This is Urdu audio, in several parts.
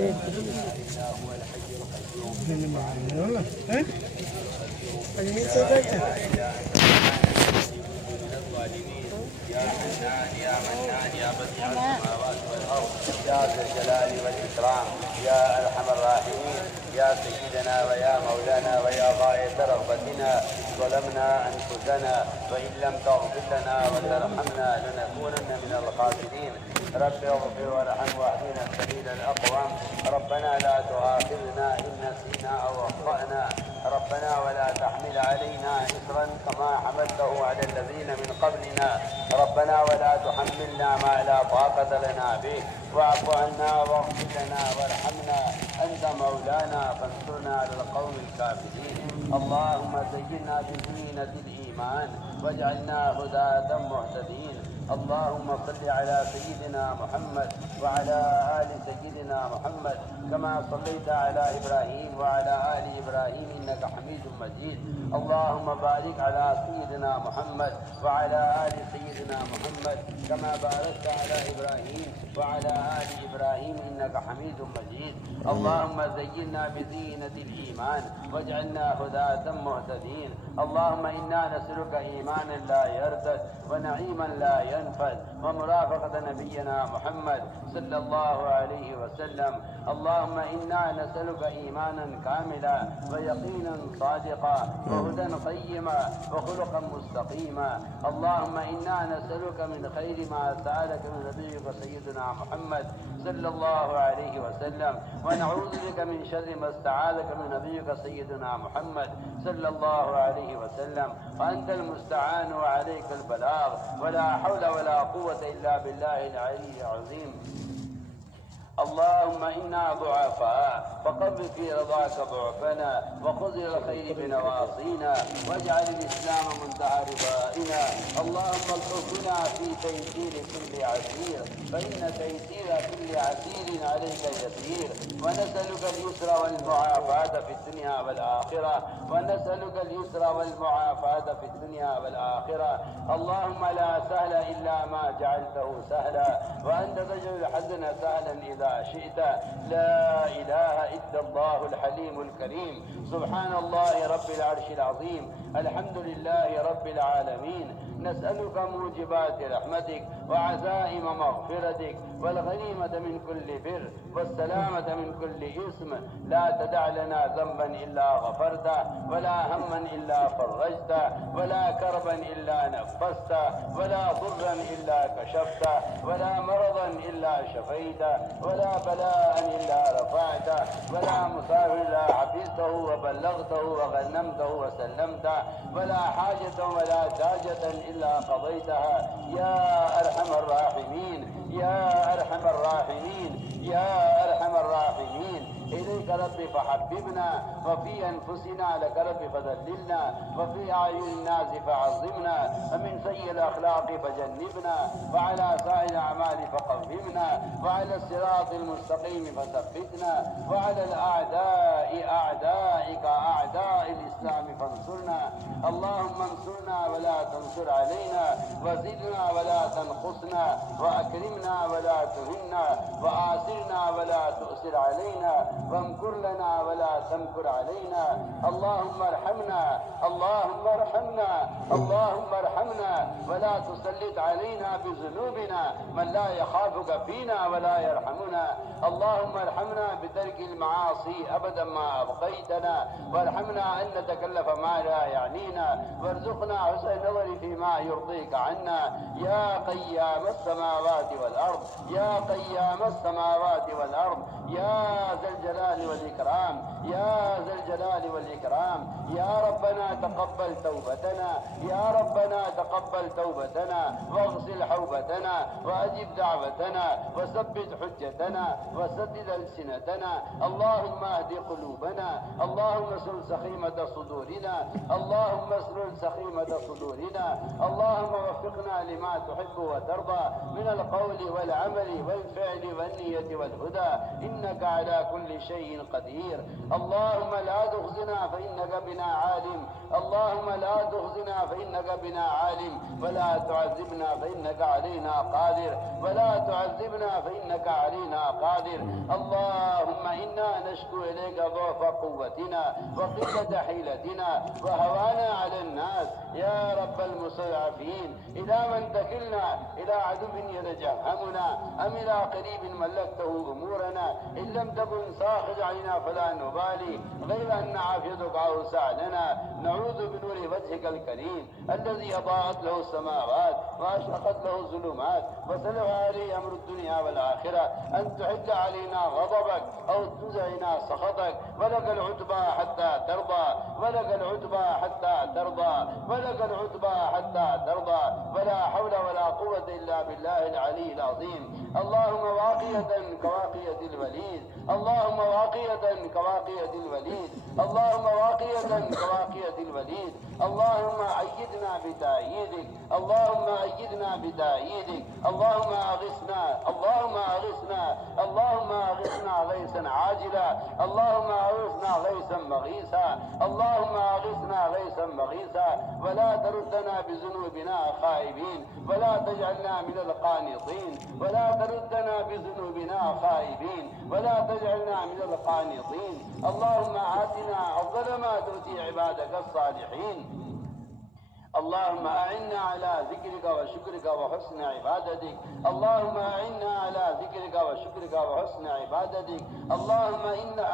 هو الحي القيوم يا حنان يا منان يا بديع السماوات والارض يا ذا الجلال والاكرام يا ارحم الراحمين يا سيدنا ويا مولانا ويا غايه رغبتنا ظلمنا انفسنا وان لم تغفر لنا وترحمنا لنكونن من الخاسرين رب اغفر وارحم واهدنا السبيل الاقوم ربنا لا تؤاخذنا ان نسينا او اخطانا ربنا ولا تحمل علينا إصرا كما حملته على الذين من قبلنا ربنا ولا تحملنا ما لا طاقة لنا به واعف عنا واغفر لنا وارحمنا أنت مولانا فانصرنا على القوم الكافرين اللهم زينا بزينة الإيمان واجعلنا هداة مهتدين اللهم صل على سيدنا محمد وعلى آل سيدنا محمد كما صليت على إبراهيم وعلى آل إبراهيم إنك حميد مجيد اللهم بارك على سيدنا محمد وعلى آل سيدنا محمد كما باركت على إبراهيم وعلى آل إبراهيم إنك حميد مجيد اللهم زينا بزينة الإيمان واجعلنا هداة مهتدين اللهم إنا نسألك إيمانا لا يرتد ونعيما لا ينفد ومرافقة نبينا محمد صلى الله عليه وسلم اللهم إنا نسألك إيمانا كاملا ويقينا صادقا وهدى قيما وخلقا مستقيما اللهم إنا نسألك من خير ما سألك من نبيك سيدنا محمد صلى الله عليه وسلم ونعوذ بك من شر ما استعاذك من نبيك سيدنا محمد صلى الله عليه وسلم وأنت المستعان وعليك البلاغ ولا حول ولا قوة إلا بالله العلي العظيم اللهم إنا ضعفاء فقبل في رضاك ضعفنا وخذ الخير بنواصينا واجعل الإسلام منتهى رضائنا اللهم الطفنا في تيسير كل عسير فإن تيسير كل عسير عليك يسير ونسألك اليسر والمعافاة في الدنيا والآخرة ونسألك اليسر والمعافاة في الدنيا والآخرة اللهم لا سهل إلا ما جعلته سهلا وأنت تجعل الحزن سهلا إذا شئت لا إله إلا الله الحليم الكريم سبحان الله رب العرش العظيم الحمد لله رب العالمين نسألك موجبات رحمتك وعزائم مغفرتك والغنيمة من كل بر والسلامة من كل إثم لا تدع لنا ذنبا إلا غفرته ولا هما إلا فرجته ولا كربا إلا نفسته ولا ضرا إلا كشفته ولا مرضا إلا شفيته ولا بلاء إلا رفعته ولا مسافر إلا حفظته وبلغته وغنمته وسلمته ولا حاجة ولا تاجة إلا قضيتها يا أرحم الراحمين يا أرحم الراحمين يا أرحم الراحمين إليك رب فحببنا وفي أنفسنا لك رب فذللنا وفي أعين الناس فعظمنا ومن سيء الأخلاق فجنبنا وعلى سائر الأعمال فقومنا وعلى الصراط المستقيم فثبتنا وعلى الأعداء أعدائك أعداء الإسلام فانصرنا اللهم انصرنا ولا تنصر علينا وزدنا ولا تنقصنا وأكرمنا ولا تهنا وآثرنا ولا تؤثر علينا وامكر لنا ولا تمكر علينا اللهم ارحمنا اللهم ارحمنا اللهم ارحمنا ولا تسلط علينا بذنوبنا من لا يخافك فينا ولا يرحمنا اللهم ارحمنا بترك المعاصي أبدا ما أبقيتنا وارحمنا أن نتكلف ما لا يعنينا وارزقنا حسن النظر فيما يرضيك عنا يا قيام السماوات والأرض يا قيام السماوات والأرض يا ذا الجلال والإكرام يا ذا الجلال والإكرام يا ربنا تقبل توبتنا يا ربنا تقبل توبتنا واغسل حوبتنا وأجب دعوتنا وثبت حجتنا وسدد ألسنتنا اللهم اهد قلوبنا اللهم اسلل سخيمة صدورنا اللهم اسلل سخيمة صدورنا اللهم وفقنا لما تحب وترضى من القول والعمل والفعل والنية العافية والهدى إنك على كل شيء قدير. اللهم لا تخزنا فإنك بنا عالم، اللهم لا تخزنا فإنك بنا عالم، ولا تعذبنا فإنك علينا قادر، ولا تعذبنا فإنك علينا قادر. اللهم إنا نشكو إليك ضعف قوتنا وقلة حيلتنا وهوانا على الناس يا رب المستضعفين. إلى من تكلنا؟ إلى عدو يتجهمنا أم إلى قريب ملكته أمورنا؟ إن لم تكن ساخذ علينا فلا نبالي، غير أن عافيتك أوسع لنا. نعوذ بنور وجهك الكريم الذي أضاءت له السماوات وأشرقت له الظلمات وسلم عليه أمر الدنيا والآخرة، أن تحل علينا غضبك أو تنزعنا سخطك. ولك العتبى حتى ترضى، ولك العتبى حتى ترضى، ولك العتبى حتى ترضى. ولا حول ولا قوة إلا بالله العلي العظيم. اللهم واقية كواقية الوليد، اللهم واقية كواقية الوليد، اللهم واقية كواقية الوليد. اللهم أيدنا بتأييدك، اللهم أيدنا بتأييدك. اللهم أغثنا، اللهم أغثنا، اللهم أغثنا غيثا عاجلا، اللهم أغثنا غيثا مغيثا، اللهم أغثنا غيثا مغيثا. ولا تردنا بذنوبنا خائبين، ولا تجعلنا من القانطين، ولا تردنا بذنوبنا خائبين، ولا تجعلنا من القانطين. اللهم آتنا أفضل ما تؤتي عبادك الصالحين. اللهم أعنا على ذكرك وشكرك وحسن عبادتك، اللهم أعنا على ذكرك وشكرك وحسن عبادتك. اللهم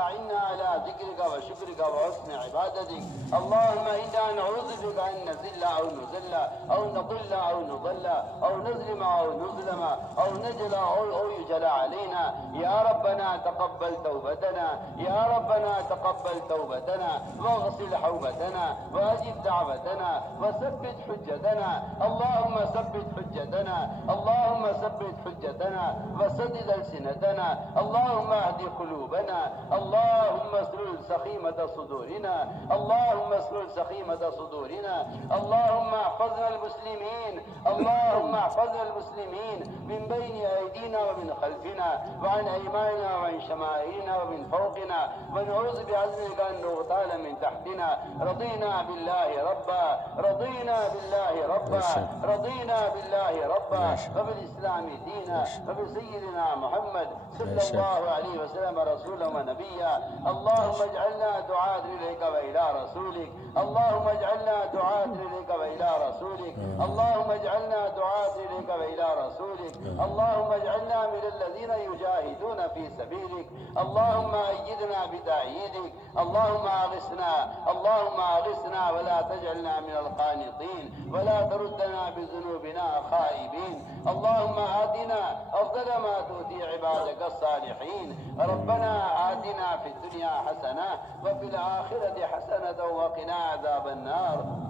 أعنا على ذكرك وشكرك وحسن عبادتك. اللهم إنا نعوذ بك أن نذل أو نذل أو نضل أو نضل أو نظلم أو نظلم أو نجل أو يجل علينا. يا ربنا تقبل توبتنا، يا ربنا تقبل توبتنا واغسل حوبتنا وأجب دعوتنا وثبت حجتنا. اللهم ثبت حجتنا، اللهم ثبت حجتنا وسدد ألسنتنا. اللهم اهد قلوبنا، اللهم اسلل سخيمة صدورنا، اللهم اسلل سخيمة صدورنا. اللهم احفظنا المسلمين، اللهم احفظنا المسلمين من بين أيدينا ومن خلفنا وعن أيماننا وعن شمائلنا ومن فوقنا، ونعوذ بعزمك أن نغتال من تحتنا. رضينا بالله ربا، رضينا بالله ربا، رضينا بالله ربا، وبالإسلام دينا، وبسيدنا محمد صلى الله عليه وسلم رسولا ونبيا. اللهم اجعلنا دعاة إليك وإلى رسولك، اللهم اجعلنا دعاة إليك وإلى رسولك، اللهم اجعلنا دعاة إليك وإلى رسولك. اللهم اجعلنا من الذين يجاهدون في سبيلك. اللهم أيدنا بتأييدك. اللهم أغثنا، اللهم أغثنا ولا تجعلنا من القانطين، ولا تردنا بذنوبنا خائبين. اللهم آتنا أفضل ما تؤتي عبادك الصالحين. ربنا آتنا في الدنيا حسنة وفي الآخرة حسنة وقنا عذاب النار.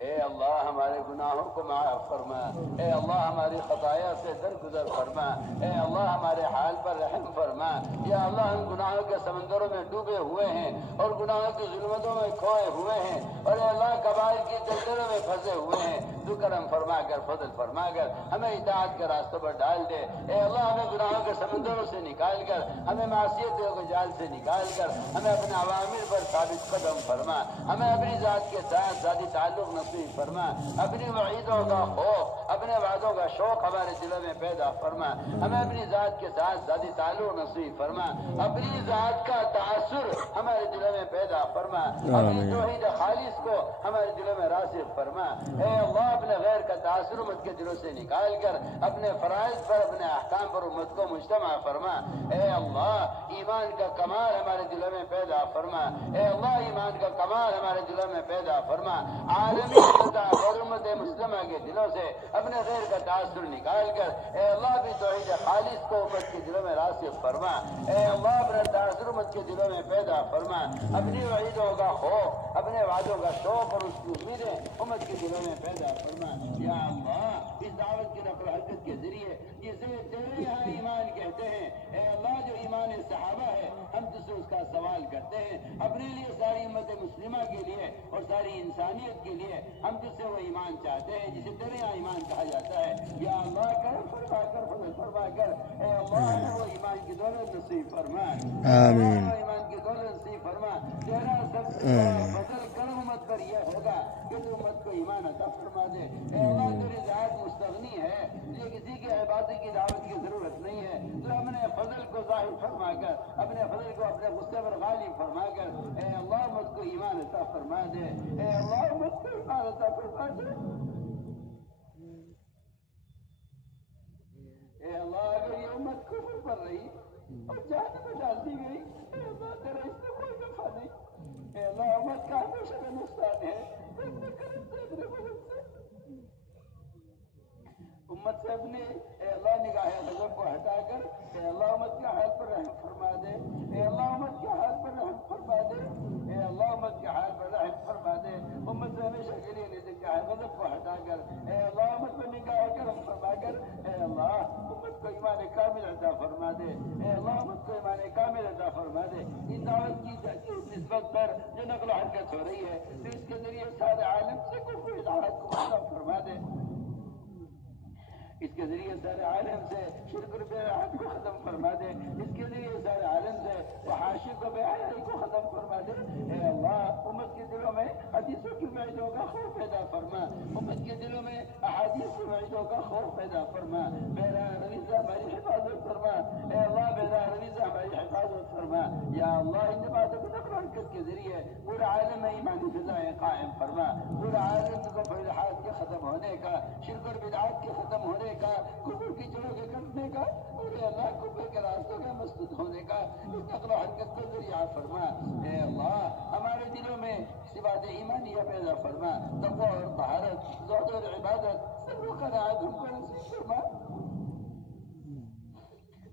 اے اللہ ہمارے گناہوں کو معاف فرما، اے اللہ ہماری خطایا سے درگزر فرما، اے اللہ ہمارے حال پر رحم فرما۔ یا اللہ ہم گناہوں کے سمندروں میں ڈوبے ہوئے ہیں اور گناہوں کی ظلمتوں میں کھوئے ہوئے ہیں، اور اے اللہ کبائر کی دلدلوں میں پھنسے ہوئے ہیں۔ تو کرم فرما کر، فضل فرما کر ہمیں اطاعت کے راستوں پر ڈال دے۔ اے اللہ ہمیں گناہوں کے سمندروں سے نکال کر، ہمیں معصیتوں کے جال سے نکال کر ہمیں اپنے عوامر پر ثابت قدم فرما۔ ہمیں اپنی ذات کے ساتھ ذاتی تعلق نصیب فرما، اپنی وعیدوں کا خوف، اپنے وعدوں کا شوق ہمارے دلوں میں پیدا فرما۔ ہمیں اپنی ذات کے ساتھ ذاتی تعلق نصیب فرما، اپنی ذات کا تاثر ہمارے دلوں میں پیدا فرما، اپنی توحید خالص کو ہمارے دلوں میں راسخ فرما۔ اے اللہ اپنے غیر کا تاثر امت کے دلوں سے نکال کر اپنے فرائض پر، اپنے احکام پر امت کو مجتمع فرما۔ اے اللہ ایمان کا کمال ہمارے دلوں میں پیدا فرما، اے اللہ ایمان کا کمال ہمارے دلوں میں پیدا فرما۔ عالمی اور امت مسلمہ کے دلوں سے اپنے غیر کا تاثر نکال کر اے اللہ بھی توحید خالص کو امت کے دلوں میں راسخ فرما۔ اے اللہ اپنے تاثر امت کے دلوں میں پیدا فرما، اپنی وعیدوں کا خوف، اپنے وعدوں کا شوق اور اس کی امیدیں امت کے دلوں میں پیدا فرما۔ یا اللہ اس دعوت کی نقل و حرکت کے ذریعے جسے تیرے یہاں ایمان کہتے ہیں، اے اللہ جو ایمان صحابہ ہے ہم تجھ سے اس کا سوال کرتے ہیں، اپنے لیے ساری امت مسلمہ کے لیے اور ساری انسانیت کے لیے ہم تجھ سے وہ ایمان چاہتے ہیں جسے تیرے یہاں ایمان کہا جاتا ہے۔ یا اللہ کرم فرما کر، فضل فرما کر، اے اللہ کی دولت نصیب فرما، آمین، ایمان کی دولت نصیب فرما۔ تیرا سب سے بڑا فضل کرم امت پر یہ ہوگا کہ تو امت کو ایمان عطا فرما دے۔ اے اللہ تیری ذات مستغنی ہے، یہ کسی کی عبادت کی دعوت کی ضرورت نہیں ہے، تو اپنے فضل کو ظاہر فرما کر، اپنے فضل کو اپنے غصے پر غالب فرما کر اے اللہ امت کو ایمان عطا فرما دے، اے اللہ امت کو ایمان عطا فرما دے۔ اے اللہ اگر یہ امت کفر پر رہی اور جہنم میں ڈال دی گئی، اے اللہ تیرا اس میں کوئی نفع نہیں۔ اے اللہ امت کا ہمیشہ کا نقصان ہے، اپنے کرم سے اپنے فضل سے امت سے اپنے اے اللہ نگاہ غضب کو ہٹا کر اے اللہ امت کے حال پر رحم فرما دے، اے اللہ امت کے حال پر رحم فرما دے، اے اللہ امت کے حال پر رحم فرما دے۔ امت سے ہمیشہ کے لیے نگاہ غضب کو ہٹا کر اے اللہ امت پر نگاہ کرم فرما کر اے اللہ امت کو ایمان کامل عطا فرما دے، اے اللہ امت کو ایمان کامل عطا فرما دے۔ اس دعوت کی نسبت پر جو نقل و حرکت ہو رہی ہے تو اس کے ذریعے سارے عالم سے کفر الہات کو ختم فرما دے، اس کے ذریعے سارے عالم سے شرک و بدعت کو ختم فرما دے، اس کے ذریعے سارے عالم سے فحاشی کو بے حیائی کو ختم فرما دے۔ اے اللہ امت کے دلوں میں حدیثوں کی وعدوں کا خوف پیدا فرما، امت کے دلوں میں احادیث کی وعدوں کا خوف پیدا فرما، بہرا نبی سے ہماری حفاظت فرما، اے اللہ بہرا نبی سے ہماری حفاظت فرما۔ یا اللہ ان باتوں کو نقل و حرکت کے ذریعے پورے عالم میں ایمانی فضائیں قائم فرما، پورے عالم کو الحاد کے ختم ہونے کا، شرک اور بدعات کے ختم ہونے کا، کفر کی جڑوں کے کٹنے کا اور اے اللہ کفر کے راستوں کے مسدود ہونے کا اس نقل و حرکت کو ذریعہ فرما۔ اے اللہ ہمارے دلوں میں صفات ایمانیہ پیدا فرما، تقوی اور طہارت، زہد اور عبادت، صبر و قناعت ہم کو نصیب فرما۔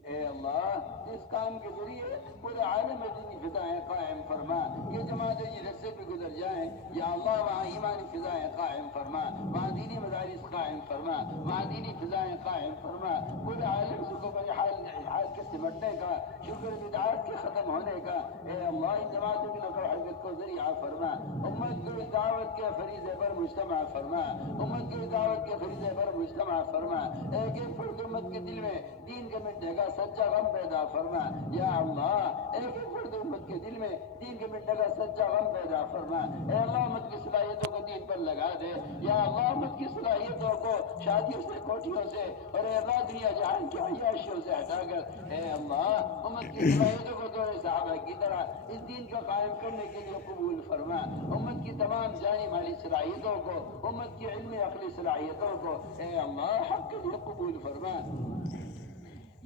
اے اللہ اس کام کے ذریعے پورے عالم میں دینی فضائیں قائم فرما، یہ جماعتیں جس رستے پہ گزر جائیں یا اللہ وہاں ایمانی فضائیں قائم فرما، وہاں دینی مدارس قائم فرما، وہاں دینی فضائیں قائم فرما، پورے عالم سے کو بڑے حال کے سمٹنے کا، شکر بدعات کے ختم ہونے کا اے اللہ ان جماعتوں کی نقل و حرکت کو ذریعہ فرما، امت کو دعوت کے فریضے پر مجتمع فرما، امت کی دعوت کے فریضے پر مجتمع فرما، ایک ایک فرد امت کے دل میں دین کے مٹنے کا سچا غم پیدا فرما۔ یا اللہ ایک ایک فرد امت کے دل میں دین کے مٹنے کا سچا غم پیدا فرما، اے اللہ امت کی صلاحیتوں کو دین پر لگا دے، یا اللہ امت کی صلاحیتوں کو شادیوں سے، کوٹھیوں سے اور اے اللہ دنیا جہان کی عیاشیوں سے ہٹا کر اے اللہ امت کی صلاحیتوں کو دور صحابہ کی طرح اس دین کو قائم کرنے کے لیے قبول فرما، امت کی تمام جانی مالی صلاحیتوں کو، امت کی علمی عقلی صلاحیتوں کو اے اللہ حق کے لیے قبول فرما۔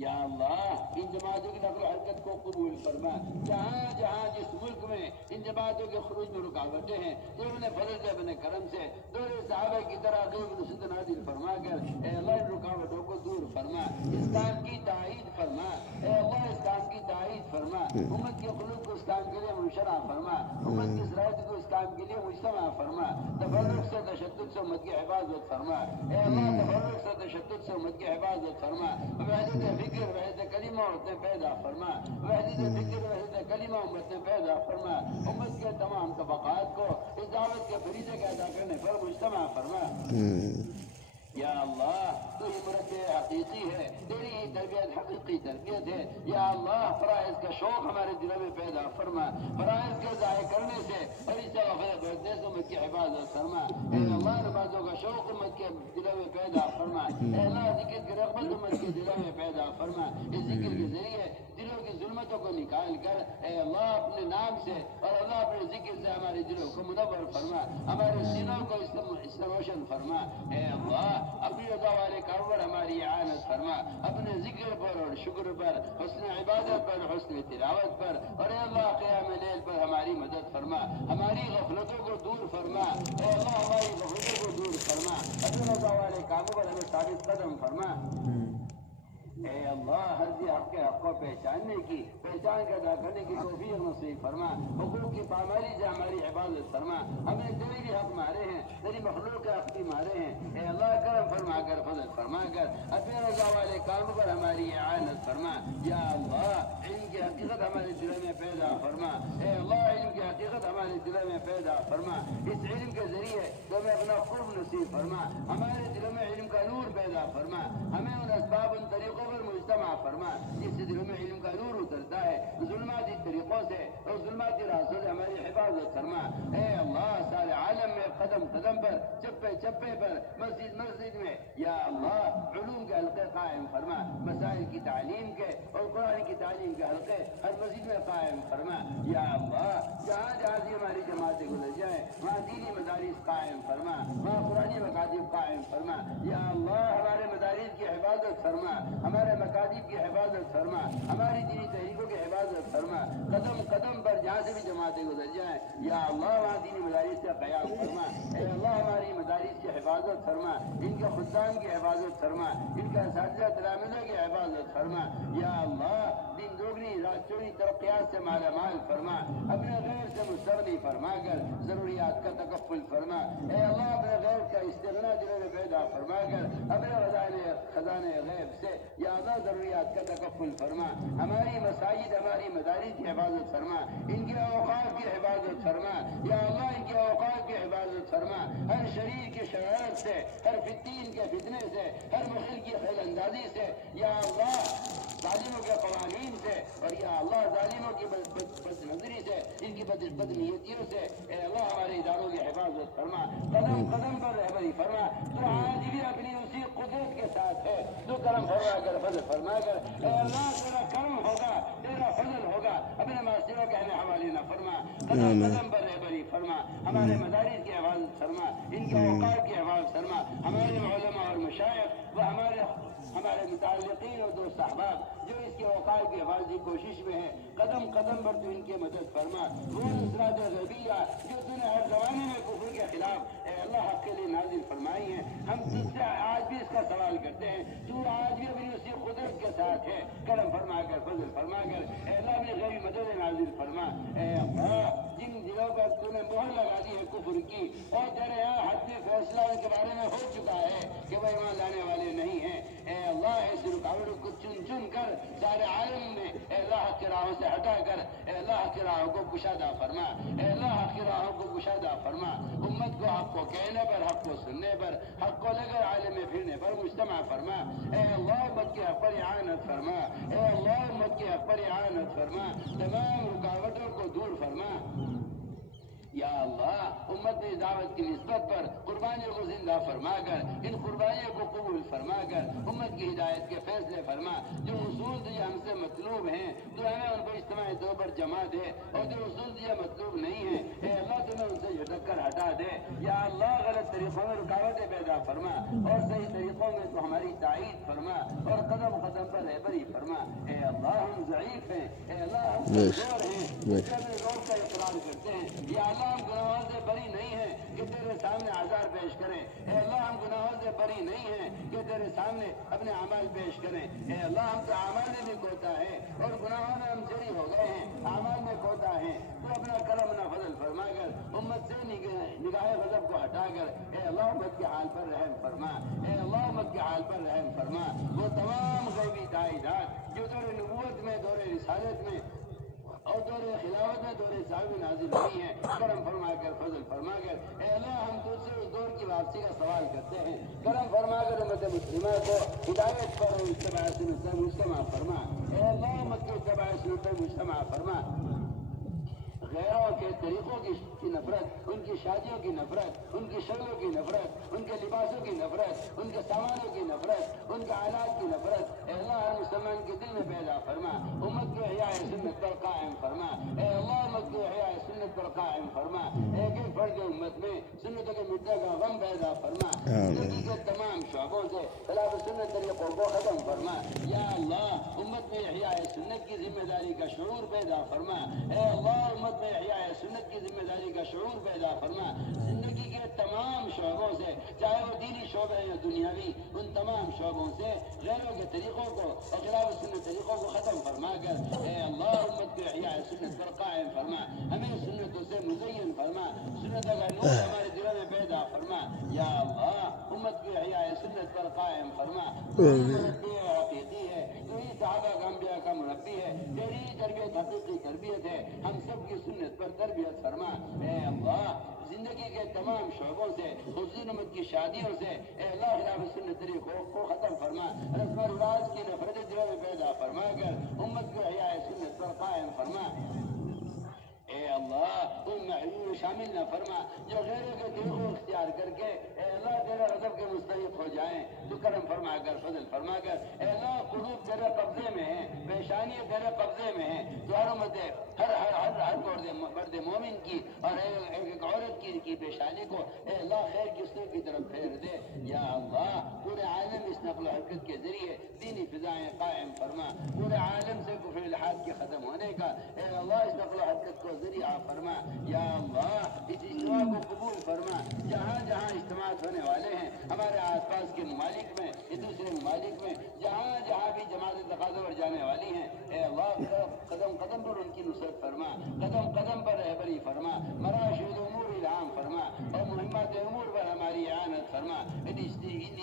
یا اللہ ان جماعتوں کی نقل و حرکت کو قبول فرما، جہاں جہاں جس ملک میں ان جماعتوں کے خروج میں رکاوٹیں ہیں تو اپنے فضل سے اپنے کرم سے دور صحابہ کی طرح غیب نصرت نازل فرما کر اے اللہ ان رکاوٹوں کو دور فرما، اس کام کی تائید فرما، اے اللہ اس کام کی تائید فرما، امت کے قلوب کو اس کام کے لیے منشرح فرما، امت کی صلاحیت کو اس کام کے لیے مجتمع فرما، تفرق سے تشدد سے امت کی حفاظت فرما، اے اللہ تفرق سے تشدد سے امت کی حفاظت فرما، فکر وحدت کلمہ امت نے پیدا فرما، وحدت فکر وحدت کلمہ امت نے پیدا فرما، امت کے تمام طبقات کو اس دعوت کے فریضے کا ادا کرنے پر مجتمع فرما۔ یا اللہ تو ہی مربی حقیقی ہے، تیری ہی تربیت حقیقی تربیت ہے، یا اللہ فرائض کا شوق ہمارے دلوں میں پیدا فرما، فرائض کے ضائع کرنے سے اور اس سے غفلت برتنے سے امت کی حفاظت فرما، اے اللہ نمازوں کا شوق امت کے دلوں میں پیدا فرما، اے اللہ ذکر کی رغبت امت کے دلوں میں پیدا فرما، اس ذکر کے ذریعے دلوں کی ظلمتوں کو نکال کر اے اللہ اپنے نام سے اور اللہ اپنے ذکر سے ہمارے دلوں کو منور فرما، ہمارے سینوں کو اس سے روشن فرما، اے اللہ اپنی رضا والے کاروبار ہماری اعانت فرما، اپنے ذکر پر اور شکر پر، حسن عبادت پر، حسن تلاوت پر اور اے اللہ قیام لیل پر ہماری مدد فرما، ہماری غفلتوں کو دور فرما، اے اللہ ہماری غفلتوں کو دور فرما، اپنے رضا والے کاموں پر ہمیں ثابت قدم فرما۔ اے اللہ ہر جی حق کے حق کو پہچاننے کی، پہچان کے ادا کرنے کی توفیق نصیب فرما، حقوق کی پامالی سے ہماری عبادت فرما، ہم نے تیرے بھی حق مارے ہیں، تیری مخلوق کے حق بھی مارے ہیں، اے اللہ کرم فرما کر فضل فرما کر اپنے رضا والے کاموں پر ہماری اعانت فرما، یا اللہ علم کی حقیقت ہمارے دلوں میں پیدا فرما، اے اللہ علم کی حقیقت ہمارے دلوں دلوں میں پیدا فرما، اس علم کے ذریعے تمہیں اپنا قرب نصیب فرما، ہمارے دلوں میں علم کا نور پیدا فرما، ہمیں ان اسباب ان طریقوں پر مجتمع فرما جس سے دلوں میں علم کا نور اترتا ہے، ظلماتی طریقوں سے اور ظلماتی راستوں سے ہماری حفاظت فرما۔ اے اللہ سارے عالم میں قدم قدم پر چپے چپے پر مسجد مسجد میں یا اللہ علوم کے حلقے قائم فرما، مسائل کی تعلیم کے اور قرآن کی تعلیم کے حلقے ہر مسجد میں قائم فرما یا اللہ، جہاں جہاں سے ہماری جماعتیں گزر جائیں وہاں دینی مدارس قائم فرما، وہاں قرآنی مکاتب قائم فرما یا اللہ، ہمارے مدارس کی حفاظت فرما، ہمارے مکاتب کی حفاظت فرما، ہماری دینی تحریکوں کی حفاظت فرما، قدم قدم پر جہاں سے بھی جماعتیں گزر جائیں یا اللہ وہاں دینی مدارس کا قیام فرما۔ اے اللہ ہماری مدارس کی حفاظت فرما، ان کے خدام کی حفاظت فرما، ان کے اساتذہ تلامذہ کی حفاظت فرما یا اللہ، دن دوگنی رات چوری ترقیات سے مالا مال فرما، اپنے غیر سے مستغنی فرما کر ضروریات کا تکفل فرما۔ اے اللہ اپنے غیر کا استغنا دلوں میں پیدا فرما کر اپنے خزانے غیب سے یا اللہ ضروریات کا تکفل فرما، ہماری مساجد ہماری مدارس کی حفاظت فرما، ان کے اوقات کی حفاظت فرما یا اللہ، ان کے اوقات کی حفاظت فرما، ہر شریر کی شرارت سے، ہر فتین کے فتنے سے، ہر مخل کی خیل اندازی سے یا اللہ، ظالموں کے قوانین سے اور یا اللہ ظالموں کی بد نظری سے، ان کی بد نیتیوں سے اے اللہ ہمارے اداروں کی حفاظت فرما، قدم قدم پر رہبری فرما۔ تو آج بھی اپنی اسی قدرت کے ساتھ ہے، تو کرم فرما کر فضل فرما کر اے اللہ، تیرا کرم ہوگا، تیرا فضل ہوگا، اپنے معاشروں کے ہمیں حوالے نہ فرما، قدم قدم پر رہبری فرما، ہمارے مدارس کی حفاظت فرما، ان کے اوقات کی حفاظت فرما، ہمارے علماء اور مشائخ و ہمارے متعلقین اور دوست احباب جو اس کے اوقات کی حفاظت کی کوشش میں ہیں، قدم قدم پر تو ان کی مدد فرما۔ وہ نصرات غیبیہ جو تو نے ہر زمانے میں کفر کے خلاف اے اللہ حق کے لیے نازل فرمائی ہیں، ہم تجھ سے آج بھی اس کا سوال کرتے ہیں، تو آج بھی اپنی اسی قدرت کے ساتھ ہے، کرم فرما کر فضل فرما کر اے اللہ اپنی غیبی مدد نازل فرما۔ اے اللہ جن دلوں پر تو نے مہر لگا دی ہے کفر کی اور تیرے یہاں حد فیصلہ ان کے بارے میں ہو چکا ہے کہ وہ ایمان لانے والے نہیں ہیں، اے اللہ ایسی رکاوٹوں کو چن چن کر سارے عالم میں اے اللہ حق کی راہوں سے ہٹا کر اے اللہ حق کی راہوں کو کشادہ فرما، اے اللہ حق کی راہوں کو کشادہ فرما، امت کو حق کو کہنے پر، حق کو سننے پر، حق کو لے کر عالم میں پھرنے پر مجتمع فرما۔ اے اللہ امت کے حق پر اعانت فرما، اے اللہ امت کے حق پر اعانت فرما، تمام رکاوٹوں کو دور فرما یا اللہ، امت کی دعوت کی نسبت پر قربانیوں کو زندہ فرما کر ان قربانیوں کو قبول فرما کر امت کی ہدایت کے فیصلے فرما، جو اصول تجھے ہم سے مطلوب ہیں تو ہمیں ان کو اجتماعی طور پر جمع دے، اور جو اصول تجھے مطلوب نہیں ہیں اے اللہ تمہیں ان سے جھٹک کر ہٹا دے یا اللہ، غلط طریقوں میں رکاوٹیں پیدا فرما اور صحیح طریقوں میں تو ہماری تائید فرما اور قدم قدم پر رہبری فرما۔ اے اللہ ہم ضعیف ہیں، اے اللہ ہم کمزور ہیں، اپنے روز کا اقرار کرتے ہیں یا اللہ ہم گناہوں سے بری نہیں ہیں کہ تیرے سامنے آزار پیش کریں، اے اللہ ہم گناہوں سے بری نہیں ہیں کہ تیرے سامنے اپنے اعمال پیش کریں، اے اللہ ہم تو اعمال میں بھی کوتا ہے اور گناہوں میں ہم جری ہو گئے ہیں، اعمال میں کوتا ہے، تو اپنا کرم نہ فضل فرما کر امت سے نگاہ غضب کو ہٹا کر اے اللہ امت کے حال پر رحم فرما، اے اللہ امت کے حال پر رحم فرما۔ وہ تمام غیبی تائیدات جو دور نبوت میں، دور رسالت میں اور دور خلافت میں، دور صاحب نازل ہوئی ہیں، کرم فرما کر فضل فرما کر اے اللہ ہم تجھ سے اس دور کی واپسی کا سوال کرتے ہیں، کرم فرما کر امت مسلمہ کو ہدایت پر اتباع سنت مجتمع فرما، اے اللہ امت کو اتباع سنت مجتمع فرما۔ غیروں کے طریقوں کی نفرت، ان کی شادیوں کی نفرت، ان کی شکلوں کی نفرت، ان کے لباسوں کی نفرت، ان کے سامانوں کی نفرت، ان کے آلات کی نفرت اے اللہ ہر مسلمان کے دل میں پیدا فرما، امت کو احیاء سنت پر قائم فرما، اے اللہ امت کو احیاء سنت پر قائم فرما، ایک ایک فرد امت میں سنتوں کے مٹنے کا غم پیدا فرما، زندگی کے تمام شعبوں سے خلاف سنت طریقوں کو ختم فرما یا اللہ، امت میں احیاء سنت کی ذمہ داری کا شعور پیدا فرما، اے اللہ امت میں احیاء سنت کی ذمہ داری کا شعور پیدا فرما، زندگی کے تمام شعبوں سے چاہے وہ دینی شعبے یا دنیاوی، ان تمام شعبوں سے غیروں کے طریقوں کو اور خلاف سنت طریقوں کو ختم فرما کر اے اللہ امت کو احیاء سنت پر قائم فرما، ہمیں سنتوں سے مزین فرما، سنتوں کا نور ہمارے دلوں میں پیدا فرما یا اللہ، امت کو احیاء سنت پر قائم فرما۔ حقیقی ہے، وہی صحابہ کا انبیاء کا مربی ہے، تیری تربیت حقیقی تربیت ہے، ہم سب کی سنت پر تربیت فرما۔ اے اللہ زندگی کے تمام شعبوں سے، حضور امت کی شادیوں سے اے اللہ خلاف سنت طریقوں کو ختم فرما، رسم و رواج کی نفرت دلوں میں پیدا فرما کر امت کو احیاء سنت پر قائم فرما۔ اے اللہ ان محروم شامل نہ فرما جو غیروں کے دل کو اختیار کر کے اے اللہ تیرے غضب کے مستحق ہو جائیں، تو کرم فرما کر فضل فرما کر اے اللہ قلوب تیرے قبضے میں ہیں، پیشانی تیرے قبضے میں ہیں، تو ہر امت ہر مرد مومن کی اور ایک عورت کی پیشانی کو اے اللہ خیر کی سو کی طرف پھیر دے۔ یا اللہ پورے عالم اس نقل و حرکت کے ذریعے دینی فضائیں قائم فرما، پورے عالم سے کفر الحاد کے ختم ہونے کا اے اللہ اس نقل و حرکت کو ذریعہ فرما۔ یا اللہ اس اجتماع کو قبول فرما، جہاں جہاں اجتماعات ہونے والے ہیں ہمارے آس پاس کے ممالک میں، دوسرے ممالک میں، جہاں جہاں بھی جماعت تقاضا پر جانے والی ہیں اے اللہ قدم قدم پر ان کی نصرت فرما، قدم قدم پر رہبری فرما، مراشد امور الہام فرما اور مہمات امور پر ہماری اعانت فرما۔ ان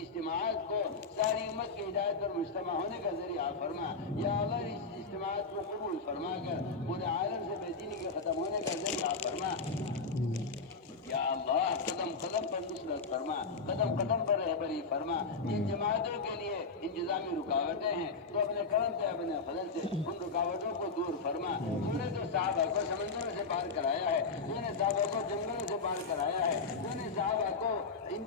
اجتماعات کو ساری امت کی ہدایت پر مجتمع ہونے کا ذریعہ فرما۔ یا اللہ اس اجتماعات کو قبول فرما کر پورے عالم سے بے دینی کے ختم ہونے کا ذریعہ فرما۔ یا اللہ قدم قدم پر نصرت فرما، قدم قدم پر رہبری فرما۔ جن جماعتوں کے لیے انتظامی رکاوٹیں ہیں تو اپنے کرم سے اپنے فضل سے ان رکاوٹوں کو دور فرما۔ تو نے تو صحابہ کو سمندروں سے پار کرایا ہے، تو نے صحابہ کو جنگلوں سے پار کرایا ہے، تو نے صحابہ کو ان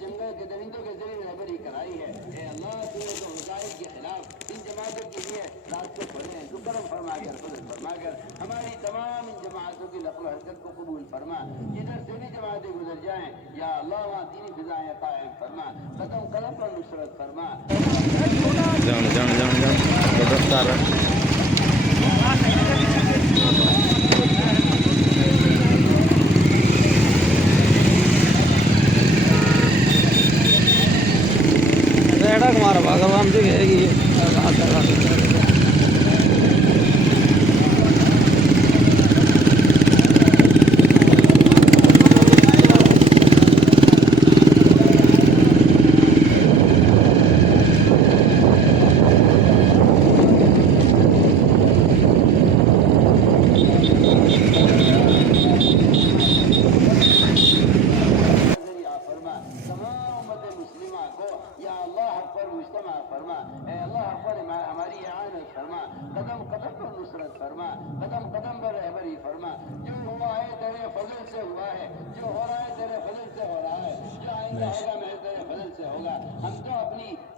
جنگل کے درندوں کے ذریعے رہبری کرائی ہے۔ اے اللہ تو نے تو حقائق کے خلاف ان جماعتوں کے لیے راستے کھولے ہیں، تو کرم فرما کر فضل فرما کر ہماری تمام ان جماعتوں کی نقل و حرکت کو قبول فرما۔ جدھر سے بھی جماعتیں گزر جائیں یا اللہ وہاں دینی فضائیں قائم فرما، قدم قدم پر نصرت فرما۔ جان جان جان جان دفتر ہمارا بھگوان سے گئے گی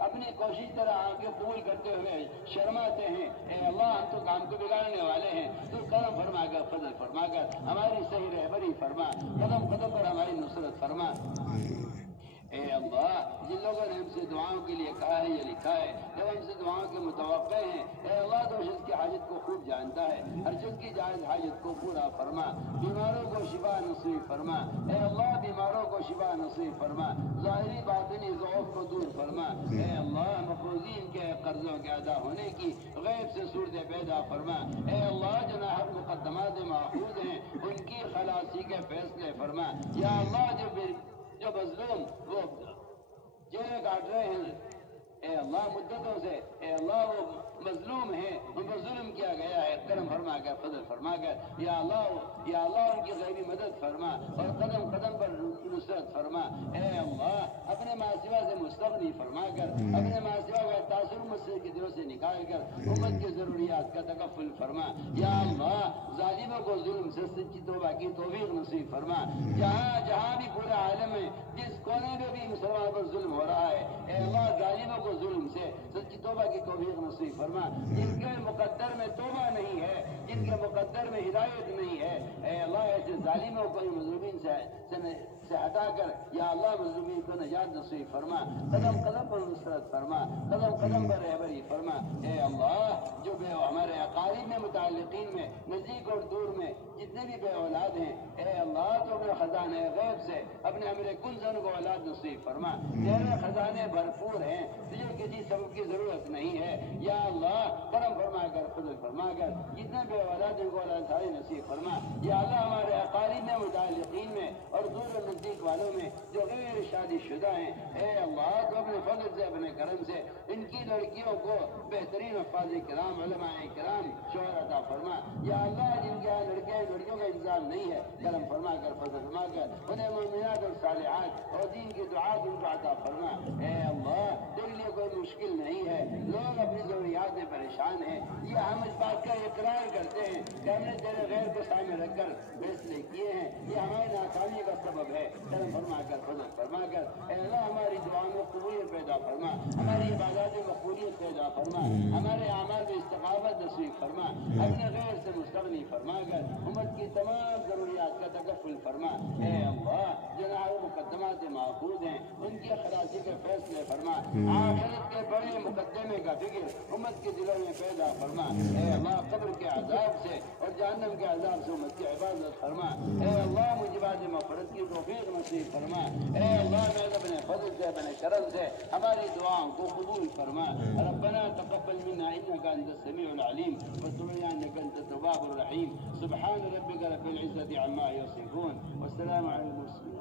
اپنی کوشش طرح آگے قبول کرتے ہوئے شرماتے ہیں۔ اے اللہ ہم تو کام کو بگاڑنے والے ہیں، تو کرم فرما کر فضل فرما کر ہماری صحیح رہبری فرما، قدم قدم پر ہماری نصرت فرما۔ اے اللہ جن لوگوں نے ہم سے دعاؤں کے لیے کہا ہے یا لکھا ہے، جب ہم سے دعاؤں کے متوقع ہیں اے اللہ تو شخص کی حاجت کو خوب جانتا ہے، ہر شخص کی جائز حاجت کو پورا فرما، بیماروں کو شفا نصیب فرما۔ اے اللہ بیماروں کو شفا نصیب فرما، ظاہری باطنی ضعف کو دور فرما۔ اے اللہ مقروضین کے قرضوں کے ادا ہونے کی غیب سے صورتیں پیدا فرما۔ اے اللہ جو ناحق مقدمات ماخوذ ہیں ان کی خلاصی کے فیصلے فرما۔ یا اللہ جو مظلوم وہ جیلیں کاٹ رہے ہیں اے اللہ مدتوں سے، اے اللہ وہ مظلوم ہیں، ان پر ظلم کیا گیا ہے، کرم فرما کر فضل فرما کر یا اللہ ان کی غیبی مدد فرما اور قدم قدم پر نصرت فرما۔ اے اللہ اپنے ماسوا سے مستغنی فرما کر اپنے ماسوا کا تاثر مسجد کی دلوں سے نکال کر امت کی ضروریات کا تکفل فرما۔ یا اللہ ظالموں کو ظلم سے سچی توبہ کی توفیق نصیب فرما۔ جہاں جہاں بھی پورے عالم میں جس کونے میں بھی مسلمان پر ظلم ہو رہا ہے اے اللہ ظالموں کو ظلم سے سچی توبہ کی توفیق نصیب فرما۔ جن کے مقدر میں توبہ نہیں ہے، جن کے مقدر میں ہدایت نہیں ہے اے اللہ ایسے ظالموں کو مظلومین سے ہٹا کر یا اللہ مظلومین کو نجات نصیب فرما، قدم قدم پر نصرت فرما، قدم قدم پر رہبری فرما۔ اے اللہ جو ہمارے اقارب میں متعلقین میں نزدیک اور دور میں جتنے بھی بے اولاد ہیں، اے اللہ تو اپنے خزانے غیب سے اپنے امر کنزن کو اولاد نصیب فرما۔ تیرے خزانے بھرپور ہیں، تجھے کسی سبب کی ضرورت نہیں ہے، یا اللہ کرم فرما کر فضل فرما کر جتنے بے اولاد ان کو اولاد ساری نصیب فرما۔ یا اللہ ہمارے اقارب میں متعلقین میں اور دور و نزدیک والوں میں جو غیر شادی شدہ ہیں، اے اللہ تو اپنے فضل سے اپنے کرم سے ان کی لڑکیوں کو بہترین افاظ کرام علماء کرام شوہر عطا فرما۔ یا اللہ جن کے یہاں لڑکیوں کا انتظام نہیں ہے، کرم فرما کر فضل فرما کر انہیں مومنات اور صالحات اور دین کی دعا ان کو عطا فرما۔ اے اللہ تیرے لیے کوئی مشکل نہیں ہے، لوگ اپنی ضروریات میں پریشان ہیں، یہ ہم اس بات کا اقرار کرتے ہیں کہ ہم نے تیرے غیر کو سامنے رکھ کر فیصلے کیے ہیں، یہ ہماری ناکامی کا سبب ہے، کرم فرما کر فضل فرما کر اے اللہ ہماری دعاؤں میں قبولیت پیدا فرما، ہماری عبادات میں مقبولیت پیدا فرما، ہمارے اعمال میں استقامت نصیب فرما، اپنے غیر سے مستغنی فرما کر امت کی تمام ضروریات کا تکفل فرما۔ اے اللہ جناب مقدمات محفوظ ہیں ان کی خلاصی کے فیصلے فرما، آخرت کے بڑے مقدمے کا فکر امت کے دلوں میں پیدا فرما۔ اے اللہ قبر کے عذاب سے اور جہنم کے عذاب سے امت کی حفاظت فرما۔ اے اللہ مجبات مغفرت کی توفیق نصیب فرما۔ اے اللہ میں اپنے فضل سے اپنے کرم سے ہماری دعاؤں کو قبول فرما۔ ربنا تقبل منا انك انت السميع العليم وتب علينا انك انت التواب الرحيم۔ سبحان ربك رب العزة عما يصفون والسلام على المرسلين۔